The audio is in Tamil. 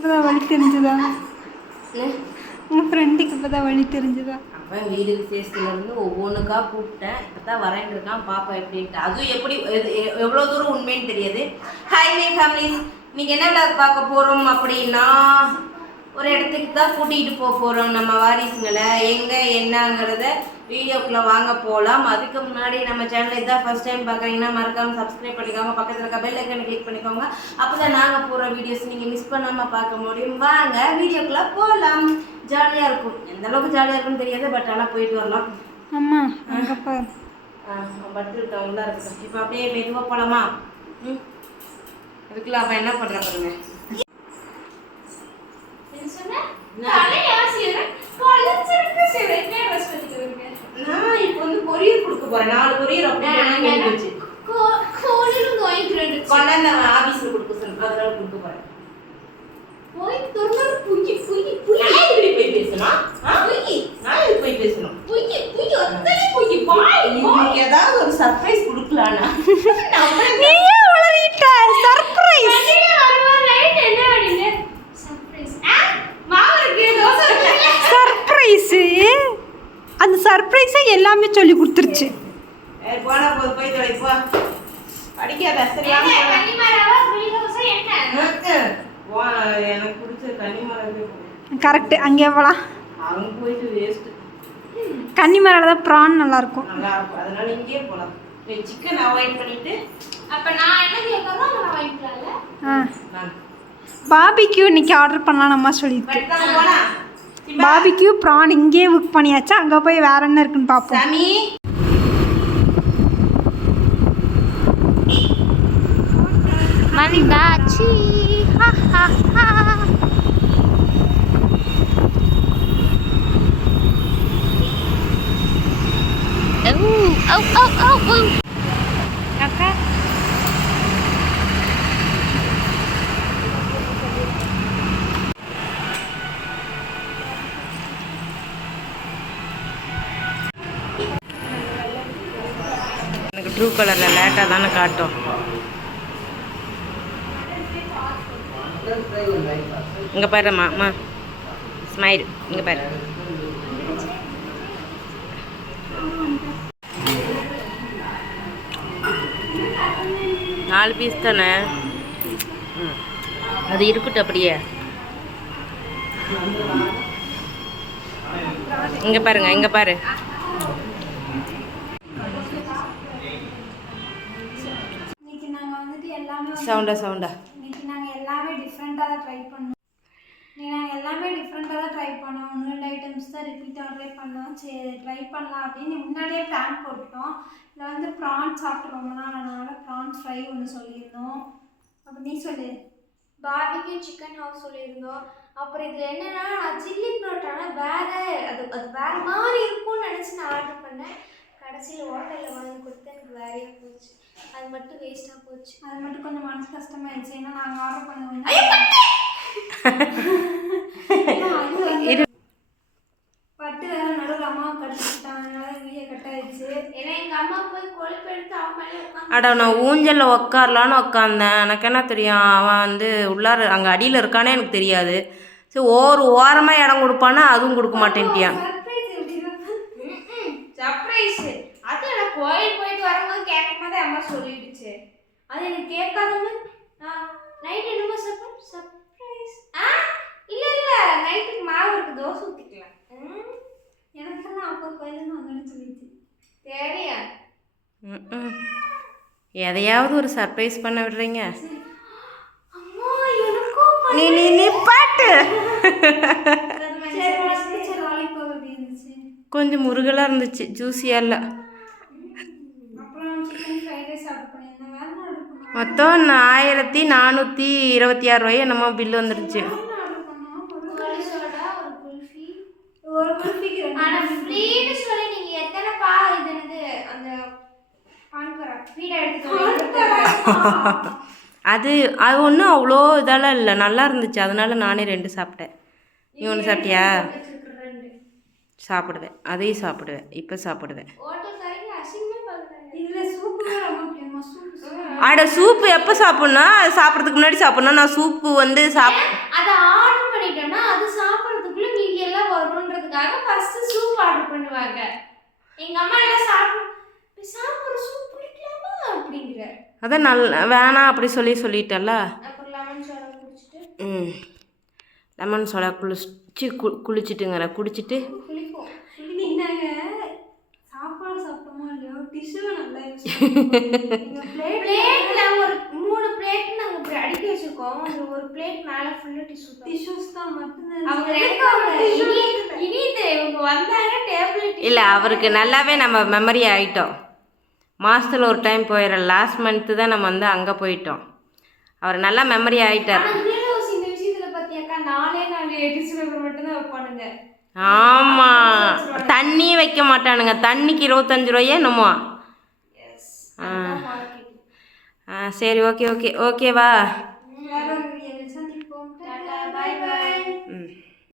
இப்போதான் வழி தெரிஞ்சுதா? உங்கள் ஃப்ரெண்டுக்கு இப்போ தான் வழி தெரிஞ்சுதா? அப்போ வீடு விசேஷத்துலேருந்து ஒவ்வொன்றுக்கா கூப்பிட்டேன். இப்போ தான் வரேன் இருக்கான் பாப்பா எப்படின்ட்டு. அதுவும் எப்படி எவ்வளோ தூரம் உண்மைன்னு தெரியாது. ஹாய் மை ஃபேமிலிஸ், இன்னைக்கு என்ன விளாக் பார்க்க போகிறோம் அப்படின்னா, ஒரு இடத்துக்கு தான் கூட்டிகிட்டு போகிறோம் நம்ம வாரிசுங்களை. எங்கே என்னங்கிறத வீடியோக்குள்ளே வாங்க போகலாம். அதுக்கு முன்னாடி நம்ம சேனலை இதான் ஃபஸ்ட் டைம் பார்க்குறீங்கன்னா மறக்காமல் சப்ஸ்கிரைப் பண்ணிக்கோங்க. பக்கத்தில் இருக்க பெல் ஐக்கனை கிளிக் பண்ணிக்கோங்க. அப்போ தான் நாங்கள் போகிற வீடியோஸ் நீங்கள் மிஸ் பண்ணாமல் பார்க்க முடியும். வாங்க வீடியோக்குள்ளே போகலாம். ஜாலியாக இருக்கும். எந்த அளவுக்கு ஜாலியாக இருக்குன்னு தெரியாது, பட் ஆனால் போயிட்டு வரலாம். ஆமாம் அங்கப்பா படுத்துக்கிட்டவங்க தான் இருக்கட்டும். இப்போ அப்படியே மெதுவாக போகலாமா? அதுக்குள்ள அவன் என்ன பண்ணுற பாருங்க. நான் இப்போ வந்து கொரியர் கொடுக்க போறேன். 4 கொரியர் அப்படியே வச்சு கொண்டாந்து ஆபீஸ்ல கொடுக்க சொன்னேன். அதனால கொடுக்க போறேன். போய் தொர்னல் புகி போய் பேசணும். நான் போய் பேசணும். புகி ஒத்தனை புகி பாய். உங்களுக்கு ஏதாவது ஒரு சர்ப்ரைஸ் கொடுக்கலானா? நீயே உளறிட்ட. சர்ப்ரைஸ் என்ன பண்ணீங்க? சர்ப்ரைஸ் மாவருக்கு தோசை சர்ப்ரைஸ். அந்த சர்ப்ரைஸை எல்லாமே சொல்லி கொடுத்துருச்சு. போனா போய் தொலை போ. படிக்காத சரியா? கன்னிமரவா புளிதோசை என்ன? எனக்கு பிடிச்ச கன்னிமரவே. கரெக்ட். அங்கே போகலாம். அங்க போயிட்டு வேஸ்ட். கன்னிமரால தான் ப்ரான் நல்லா இருக்கும். அதனால இங்கேயே போலாம். நீ சிக்கன் அவாய்ட் பண்ணிட்டு அப்ப நான் என்ன கேக்குறேன் நான் அவாய்ட் பண்ணல. பாபிக்யூ இன்னைக்கு ஆர்டர் பண்ணலாம் அம்மா சொல்லிட்டு. பாபிக்யூ ப்ரான் இங்கேயே புக் பண்ணியாச்சு. அங்கே போய் வேற என்ன இருக்குன்னு பார்ப்போம். சாமி மணிதாச்சி ஹா ஹா ஹா. அக்கா எனக்கு ட்ரூ கலரில் லேட்டாக தானே காட்டும். இங்கே பாருமா ஸ்மைல். இங்கே பாரு. நாலு பீஸ் தானே. அது இருக்கட்டும் அப்படியே. இங்கே பாருங்க, இங்கே பாரு. சவுண்டா இன்னைக்கு நாங்கள் எல்லாமே டிஃப்ரெண்ட்டாக தான் ட்ரை பண்ணோம். ஒன்று 2 ஐட்டம்ஸ் தான் ரிப்பீட்டாக ட்ரை பண்ணலாம் அப்படின்னு முன்னாடியே பிளான் போட்டோம். இதில் வந்து ப்ரான் சாப்பிட்டு ரொம்ப நாள் அதனால ப்ரான் ஃப்ரை ஒன்று சொல்லியிருந்தோம். அப்போ நீ சொல்லு. பார்பிக்யூ சிக்கன் ஹவுஸ் சொல்லியிருந்தோம். அப்புறம் இதில் என்னென்னா நான் சில்லி பரோட்டானா அது வேறு மாதிரி இருக்கும்னு நினச்சி நான் ஆர்டர் பண்ணேன். கடைசியில் ஹோட்டலில் வாங்கி கொடுத்து எனக்கு வேறையாக போச்சு. அது மட்டும் வேஸ்ட்டாக போச்சு. அது மட்டும் கொஞ்சம் மனசு கஷ்டமாயிடுச்சு. ஏன்னா நாங்கள் ஆர்டர் பண்ணுவோம். பட்டு வேற நடுவில் அம்மா கட்டிட்டாங்க. அதனால வீடியோ கட் ஆயிடுச்சு. ஏன்னா எங்கள் அம்மா போய் கொழுப்பு எடுத்து அவன் மேலே உட்காந்து. அட நான் ஊஞ்சலில் உட்காரலான்னு உட்காந்தேன். எனக்கு என்ன தெரியும், அவன் வந்து உள்ளார அங்கே அடியில் இருக்கானே எனக்கு தெரியாது. சரி ஓரமாக இடம் கொடுப்பானா, அதுவும் கொடுக்க மாட்டேன்ட்டியான். சர்ப்ரைஸ். அது நான் கோயில் போயிட்டு வரும்போது கேட்கும் போது அம்மா சொல்லிடுச்சு. அது எனக்கு கேட்காதவங்க நைட் என்னமோ சர்ப்ரைஸ். இல்லை நைட்டுக்கு மாவு இருக்கு, தோசை ஊற்றிக்கலாம். எனக்கெல்லாம் அப்போ கோயிலுன்னு வந்து சொல்லிடுச்சு. சரியா? எதையாவது ஒரு சர்ப்ரைஸ் பண்ண விடுறீங்க. அம்மா எனக்கும் நீ பாட்டு கொஞ்சம் முருகலாக இருந்துச்சு, ஜூஸியாக இல்லை. மொத்தம் 1426 ரூபாய் என்னமோ பில்லு வந்துருச்சு. அது ஒன்றும் அவ்வளோ இதெல்லாம் இல்லை, நல்லா இருந்துச்சு. அதனால நானே 2 சாப்பிட்டேன். நீ 1 சாப்பிட்டியா? சாப்பிடுவேன், அதையும் சாப்பிடுவேன். இப்போ சாப்பிடுவேன். இல்லை இல்லை சூப்பு ரொம்ப முக்கியமா சூப்பு அட சூப்பு எப்போ சாப்பிட்ணும்? அது சாப்பிட்றதுக்கு முன்னாடி சாப்பிட்ணும். நான் சூப்பு வந்து அதை ஆர்டர் பண்ணிட்டோம்னா அது சாப்பிட்றதுக்குள்ள மீதி எல்லாம் வரும்ன்றதுக்காக ஃபர்ஸ்ட் சூப் ஆர்டர் பண்ணுவாங்க. எங்க அம்மா எல்லாம் சாப்பிட்ற சூப் குடிக்கலாமா அப்படிங்கிற. அதான் வேணாம் அப்படி சொல்லிட்டல. அப்புறம் லெமன் சோடா குடிச்சிட்டு லெமன் சோடா குளிச்சுட்டுங்கிற குடிச்சிட்டு குளிப்போம். என்னங்க சாப்பாடு சாப்பிட்டோமோ இல்லையோ டிஷ்யூவை நல்லா யூஸ் பண்ணுங்க. பிளேட்ல ஒரு 3 பிளேட் நாங்க இப்படி அடுக்கி வச்சிருக்கோம். அது ஒரு பிளேட் மேல ஃபுல்லா டிஷ்யூஸ் தான் மட்டும்தான். அவங்க இனி இவங்க வந்தாங்க டேபிள் இல்லை அவருக்கு நல்லாவே நம்ம மெமரி ஆகிட்டோம். மாதத்தில் ஒரு டைம் போயிடுறோம். லாஸ்ட் மந்த்து தான் நம்ம வந்து அங்கே போயிட்டோம். அவர் நல்லா மெமரி ஆகிட்டார். இந்த விஷயத்துல பத்தியாக்கா 4 டிஷ்யூ பேப்பர் மட்டும் தான் வைப்பானுங்க. ஆமாம் தண்ணி வைக்க மாட்டானுங்க. தண்ணிக்கு 25 ரூபாயே என்னமோ. சரி ஓகே ஓகேவா.